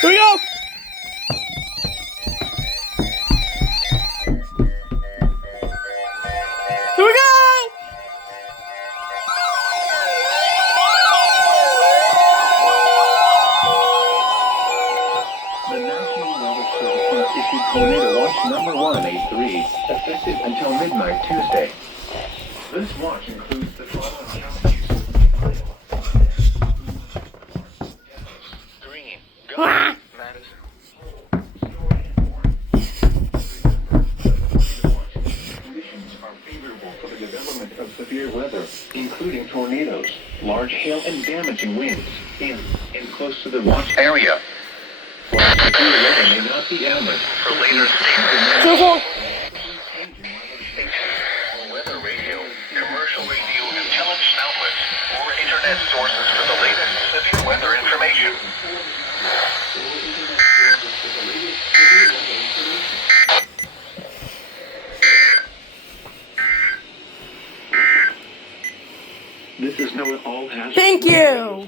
Here we go. Here we go. The National Weather Service has issued Tornado Watch number 183, effective until midnight Tuesday. This watch includes the following counties: Green, Gulf, Madison. Conditions are favorable for the development of severe weather, including tornadoes, large hail, and damaging winds in and close to the watch area. While severe weather may not be imminent, for later statements, Careful. weather radio, commercial radio, intelligence outlets, or internet sources for the latest severe weather information. This is NOAA All Hazards. Thank you.